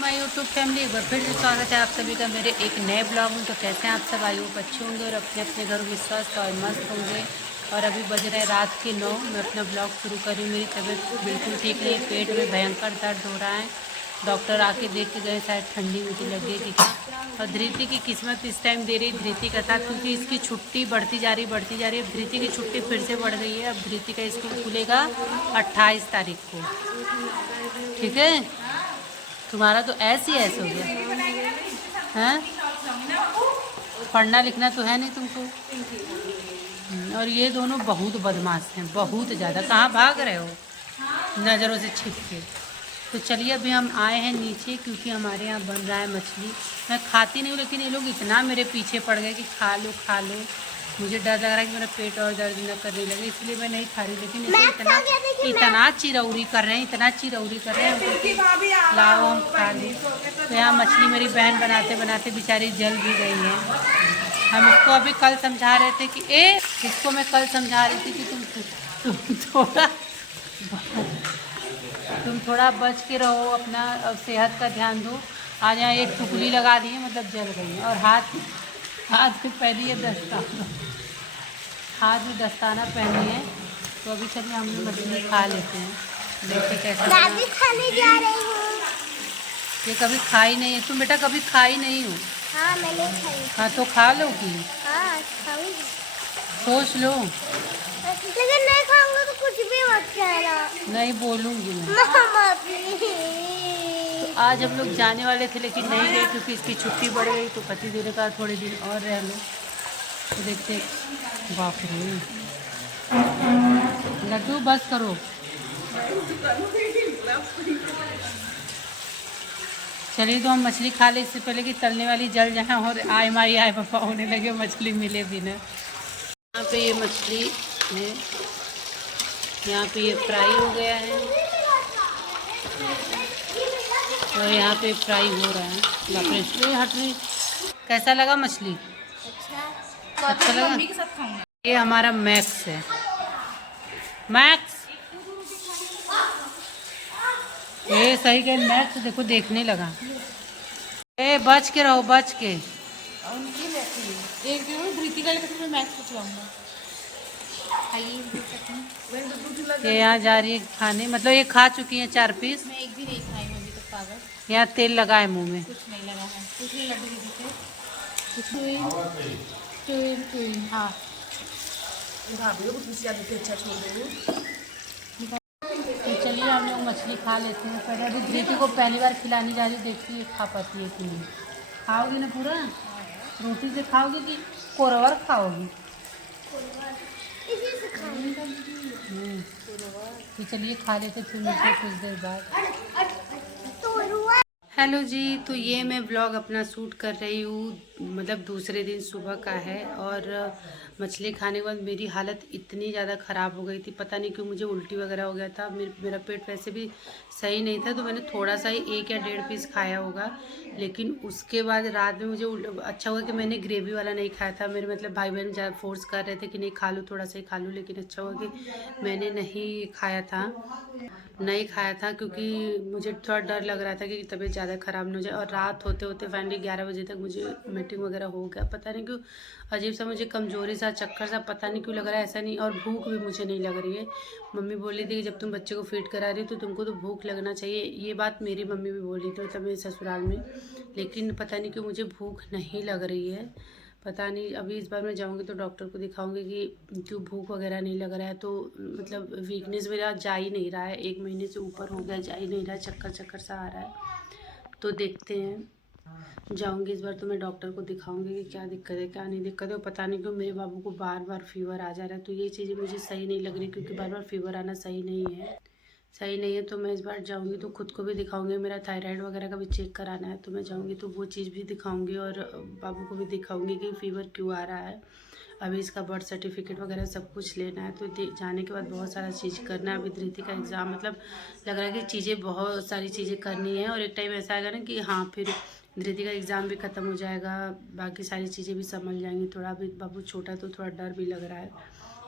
My YouTube family, एक बार फिर से स्वागत है आप सभी का मेरे एक नए ब्लॉग में। तो कैसे हैं आप सब? आई होप अच्छे होंगे और अपने अपने घरों में स्वस्थ और मस्त होंगे। और अभी बज रहे रात के 9। मैं अपना ब्लॉग शुरू कर रही हूँ। मेरी तबीयत बिल्कुल ठीक नहीं है, पेट में भयंकर दर्द हो रहा है। डॉक्टर आके देख के गए, शायद ठंडी मुझे लगेगी क्या। और धृति की किस्मत इस टाइम दे रही धृति का साथ, क्योंकि इसकी छुट्टी बढ़ती जा रही है। अब धृति की छुट्टी फिर से बढ़ गई है। अब धृति का स्कूल खुलेगा 28 तारीख को। ठीक है, तुम्हारा तो ऐसे हो गया हैं। पढ़ना लिखना तो है नहीं तुमको। और ये दोनों बहुत बदमाश हैं, बहुत ज़्यादा। कहाँ भाग रहे हो नज़रों से छिप के? तो चलिए, अभी हम आए हैं नीचे, क्योंकि हमारे यहाँ बन रहा है मछली। मैं खाती नहीं हूँ, लेकिन ये लोग इतना मेरे पीछे पड़ गए कि खा लो खा लो। मुझे डर लग रहा है कि मेरा पेट और दर्द न करने लगे, इसलिए मैं नहीं खा रही। लेकिन इतना चिरौरी कर रहे हैं, लाओ हम खा लें। तो यहाँ मछली मेरी बहन बनाते बनाते बेचारी जल भी गई है। हम इसको अभी कल समझा रहे थे कि इसको मैं कल समझा रही थी कि तुम थोड़ा बच के रहो, अपना सेहत का ध्यान दो। आज यहाँ एक टुकड़ी लगा दी है, मतलब जल गई है। और हाथ में पहली ये हाथ में दस्ताना पहनी है। तो अभी चलिए हम लोग मछली खा लेते हैं, देखते कैसा। दादी खाने जा रही हूँ। ये कभी खाई नहीं है तुम? बेटा कभी खाई नहीं हो? हाँ मैंने खाई। हाँ तो खा लो कि। हाँ खाऊंगी। सोच लो। लेकिन नहीं खाऊंगा तो कुछ भी मत कहना। नहीं बोलूँगी मैं। मामा प्लीज। तो आज हम लोग जाने वाले थे, लेकिन नहीं गए क्योंकि इसकी छुट्टी बढ़ गई। तो पति देने का थोड़े दिन और रह लो। तो देखते। बाप रे लड्डू, बस करो। चलिए, तो हम मछली खा ले इससे पहले कि तलने वाली जल जाए और आए पापा होने लगे, मछली मिले बिना। यहाँ पे ये मछली है, यहाँ पे ये फ्राई हो गया है और यहाँ पे फ्राई हो रहा है। हट रही। कैसा लगा मछली? अच्छा लगा। मम्मी के साथ खाऊंगा। ये हमारा मैक्स है। मैक्स ये सही कह। मैक्स देखो देखने लगा। ए बच के रहो, बच के। एक दिन धृति का लेकर मैं मैक्स खिलाऊंगा। ये यहाँ जा रही है खाने, मतलब ये खा चुकी हैं 4 पीस। मैं एक भी नहीं खाई हूँ अभी तक पागल। यहाँ तेल लगा है मुँह में। कुछ नहीं लगा है। कुछ नहीं लड्डू दीदी से। हाँ तो चलिए हम लोग मछली खा लेते हैं। पहले अभी धृति को पहली बार खिलाने जा रही हूँ, देखती है खा पाती है कि नहीं। खाओगी ना पूरा? रोटी से खाओगी कि कोरवर खाओगी? तो चलिए खा लेते, फिर मिलते कुछ देर बाद। हेलो जी, तो ये मैं ब्लॉग अपना शूट कर रही हूँ, मतलब दूसरे दिन सुबह का है। और मछली खाने के बाद मेरी हालत इतनी ज़्यादा ख़राब हो गई थी, पता नहीं क्यों मुझे उल्टी वगैरह हो गया था। मेरा पेट वैसे भी सही नहीं था, तो मैंने थोड़ा सा ही 1 या 1.5 पीस खाया होगा। लेकिन उसके बाद रात में मुझे अच्छा हुआ कि मैंने ग्रेवी वाला नहीं खाया था। मेरे मतलब भाई बहन ज़्यादा फोर्स कर रहे थे कि नहीं खा लो, थोड़ा सा ही खा लो। लेकिन अच्छा हुआ कि मैंने नहीं खाया था, क्योंकि मुझे थोड़ा डर लग रहा था कि तबीयत ज़्यादा ख़राब न हो जाए। और रात होते होते फाइनली 11 बजे तक मुझे मीटिंग वगैरह हो गया। पता नहीं क्यों अजीब सा मुझे कमज़ोरी सा, चक्कर सा, पता नहीं क्यों लग रहा है। ऐसा नहीं, और भूख भी मुझे नहीं लग रही है। मम्मी बोल रही थी कि जब तुम बच्चे को फीड करा रही हो तो तुमको तो भूख लगना चाहिए। ये बात मेरी मम्मी भी बोल रही थी, मतलब मेरे ससुराल में। लेकिन पता नहीं क्यों मुझे भूख नहीं लग रही है, पता नहीं। अभी इस बार मैं जाऊंगी तो डॉक्टर को दिखाऊंगी कि क्यों भूख वगैरह नहीं लग रहा है। तो मतलब वीकनेस मेरा जा ही नहीं रहा है, 1 महीने से ऊपर हो गया, जा ही नहीं रहा है, चक्कर सा आ रहा है। तो देखते हैं, जाऊंगी इस बार तो मैं डॉक्टर को दिखाऊंगी कि क्या दिक्कत है क्या नहीं दिक्कत है। और पता नहीं क्यों मेरे बाबू को बार बार फीवर आ जा रहा है, तो ये चीज़ें मुझे सही नहीं लग रही, क्योंकि बार बार फीवर आना सही नहीं है। तो मैं इस बार जाऊंगी तो खुद को भी दिखाऊंगी। मेरा थायराइड वगैरह का भी चेक कराना है, तो मैं जाऊंगी तो वो चीज़ भी दिखाऊंगी और बाबू को भी दिखाऊंगी कि फ़ीवर क्यों आ रहा है। अभी इसका बर्थ सर्टिफिकेट वगैरह सब कुछ लेना है, तो जाने के बाद बहुत सारा चीज़ करना है। अभी धृति का एग्ज़ाम, मतलब लग रहा है कि चीज़ें, बहुत सारी चीज़ें करनी है। और एक टाइम ऐसा आएगा ना कि हाँ, फिर धृति का एग्ज़ाम भी ख़त्म हो जाएगा, बाकी सारी चीज़ें भी संभल जाएंगी। थोड़ा भी बाबू छोटा तो थोड़ा डर भी लग रहा है।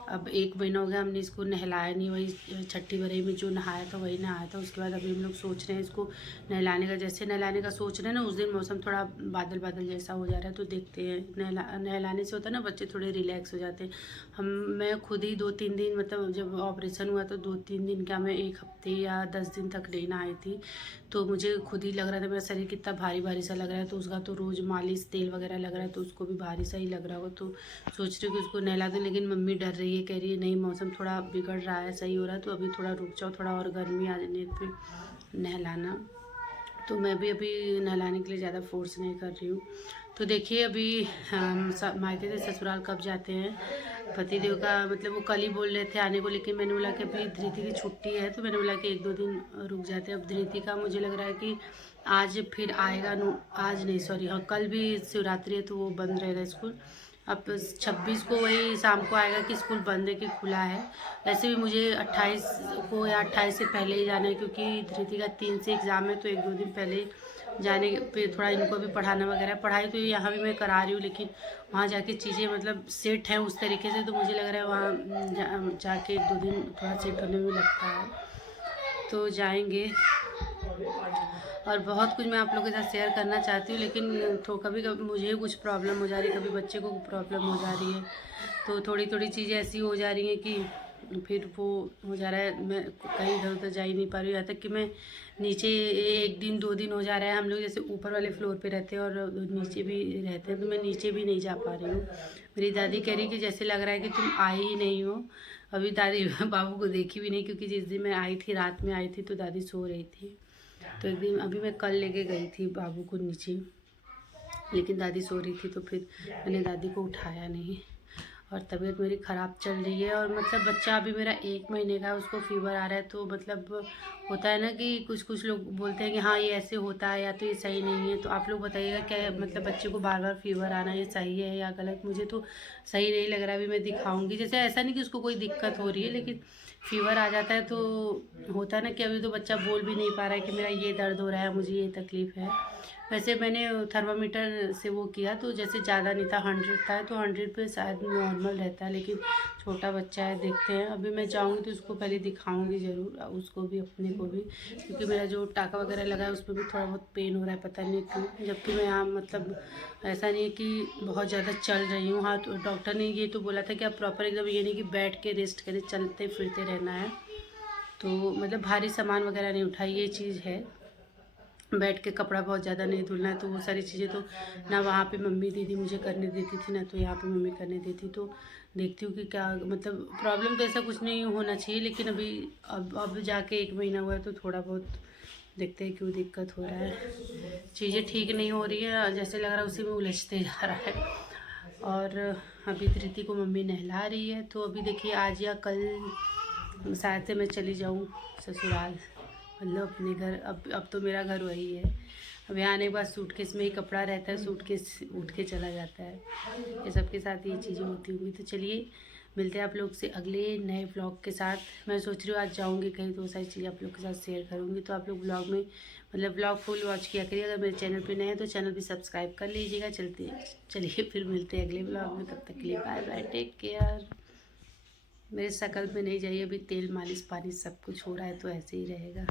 अब 1 महीना हो गया हमने इसको नहलाया नहीं, वही छठी बरई में जो नहाया था वही नहाया था। उसके बाद अभी हम लोग सोच रहे हैं इसको नहलाने का। जैसे नहलाने का सोच रहे हैं ना, उस दिन मौसम थोड़ा बादल बादल जैसा हो जा रहा है, तो देखते हैं। नहलाने से होता है ना, बच्चे थोड़े रिलैक्स हो जाते हैं। मैं खुद ही 2-3 दिन, मतलब जब ऑपरेशन हुआ तो 2-3 दिन क्या, मैं 1 हफ्ते या 10 दिन तक नहीं नहाई थी। तो मुझे खुद ही लग रहा था मेरा शरीर कितना भारी भारी सा लग रहा है। तो उसका तो रोज़ मालिश तेल वगैरह लग रहा है, तो उसको भी भारी सा ही लग रहा होगा। तो सोच रही हूँ कि उसको नहला दूँ, लेकिन मम्मी डर रही है, कह रही है नहीं मौसम थोड़ा बिगड़ रहा है, सही हो रहा है तो अभी थोड़ा रुक जाओ, थोड़ा और गर्मी आ जाने फिर नहलाना। तो मैं भी अभी नहलाने के लिए ज़्यादा फोर्स नहीं कर रही हूँ। तो देखिए अभी हम मायके से ससुराल कब जाते हैं। पतिदेव का मतलब वो कल ही बोल रहे थे आने को, लेकिन मैंने बोला कि अभी धृति की छुट्टी है, तो मैंने बोला कि 1-2 दिन रुक जाते हैं। अब धृति का मुझे लग रहा है कि आज फिर आएगा, आज नहीं सॉरी, हाँ कल भी शिवरात्रि है तो वो बंद रहेगा स्कूल। अब 26 को वही शाम को आएगा कि स्कूल बंद है कि खुला है। वैसे भी मुझे 28 को या 28 से पहले ही जाना है, क्योंकि धृति का 3 से एग्ज़ाम है, तो 1-2 दिन पहले जाने पे थोड़ा इनको भी पढ़ाना वगैरह। पढ़ाई तो यहाँ भी मैं करा रही हूँ, लेकिन वहाँ जाके चीज़ें मतलब सेट हैं उस तरीके से, तो मुझे लग रहा है वहाँ जाके 1-2 दिन थोड़ा सेट होने में लगता है। तो जाएंगे। और बहुत कुछ मैं आप लोगों के साथ शेयर करना चाहती हूँ, लेकिन तो कभी कभी मुझे कुछ प्रॉब्लम हो जा रही है, कभी बच्चे को प्रॉब्लम हो जा रही है। तो थोड़ी थोड़ी चीज़ें ऐसी हो जा रही हैं कि फिर वो हो जा रहा है, मैं कहीं इधर उधर जा ही नहीं पा रही हूँ। यहाँ तक कि मैं नीचे 1 दिन 2 दिन हो जा रहा है, हम लोग जैसे ऊपर वाले फ्लोर पे रहते हैं और नीचे भी रहते हैं, तो मैं नीचे भी नहीं जा पा रही हूँ। मेरी दादी कह रही कि जैसे लग रहा है कि तुम आई ही नहीं हो। अभी दादी बाबू को देखी भी नहीं, क्योंकि जिस दिन मैं आई थी रात में आई थी तो दादी सो रही थी। तो एक दिन अभी मैं कल लेके गई थी बाबू को नीचे, लेकिन दादी सो रही थी तो फिर मैंने दादी को उठाया नहीं। और तबीयत मेरी ख़राब चल रही है, और मतलब बच्चा अभी मेरा 1 महीने का है, उसको फीवर आ रहा है। तो मतलब होता है ना कि कुछ कुछ लोग बोलते हैं कि हाँ ये ऐसे होता है या तो ये सही नहीं है। तो आप लोग बताइएगा क्या मतलब बच्चे को बार बार फीवर आना ये सही है या गलत। मुझे तो सही नहीं लग रहा। अभी मैं दिखाऊंगी, जैसे ऐसा नहीं कि उसको कोई दिक्कत हो रही है, लेकिन फीवर आ जाता है तो होता है ना कि अभी तो बच्चा बोल भी नहीं पा रहा है कि मेरा ये दर्द हो रहा है, मुझे ये तकलीफ़ है। वैसे मैंने थर्मामीटर से वो किया तो जैसे ज़्यादा नहीं था, 100 था, तो 100 पे शायद नॉर्मल रहता है, लेकिन छोटा बच्चा है, देखते हैं। अभी मैं जाऊँगी तो उसको पहले दिखाऊंगी ज़रूर, उसको भी अपने को भी, क्योंकि मेरा जो टाका वगैरह लगा है उसमें भी थोड़ा बहुत पेन हो रहा है, पता नहीं क्यों। जबकि मैं यहाँ मतलब ऐसा नहीं है कि बहुत ज़्यादा चल रही हूँ। हाँ तो डॉक्टर ने ये तो बोला था कि आप प्रॉपर एकदम ये नहीं कि बैठ के रेस्ट करें, चलते फिरते रहना है। तो मतलब भारी सामान वगैरह नहीं उठाई, ये चीज़ है। बैठ के कपड़ा बहुत ज़्यादा नहीं धुलना है। तो वो सारी चीज़ें तो ना वहाँ पे मम्मी दीदी मुझे करने देती थी, ना तो यहाँ पे मम्मी करने देती। तो देखती हूँ कि क्या मतलब प्रॉब्लम तो ऐसा कुछ नहीं होना चाहिए, लेकिन अभी अब जाके 1 महीना हुआ है तो थोड़ा बहुत देखते हैं क्यों दिक्कत हो रहा है। चीज़ें ठीक नहीं हो रही है, जैसे लग रहा है उसी में उलझते जा रहा है। और अभी धृति को मम्मी नहला रही है, तो अभी देखिए आज या कल शायद से मैं चली जाऊँ ससुराल, मतलब अपने घर। अब तो मेरा घर वही है। अब यहाँ आने के बाद सूटकेस में ही कपड़ा रहता है, सूटकेस उठ के चला जाता है। ये सबके साथ ये चीज़ें होती होंगी। तो चलिए मिलते हैं आप लोग से अगले नए व्लॉग के साथ। मैं सोच रही हूँ आज जाऊँगी कहीं, तो वो सारी चीज़ें आप लोग के साथ शेयर करूँगी। तो आप लोग व्लॉग में मतलब व्लॉग फुल वॉच किया करिए। अगर मेरे चैनल पे नए हैं तो चैनल भी सब्सक्राइब कर लीजिएगा। चलिए फिर मिलते हैं अगले व्लॉग में, तब तक के लिए बाय बाय, टेक केयर। मेरे शकल पे नहीं जाइए, अभी तेल मालिश पानी सब कुछ हो रहा है तो ऐसे ही रहेगा।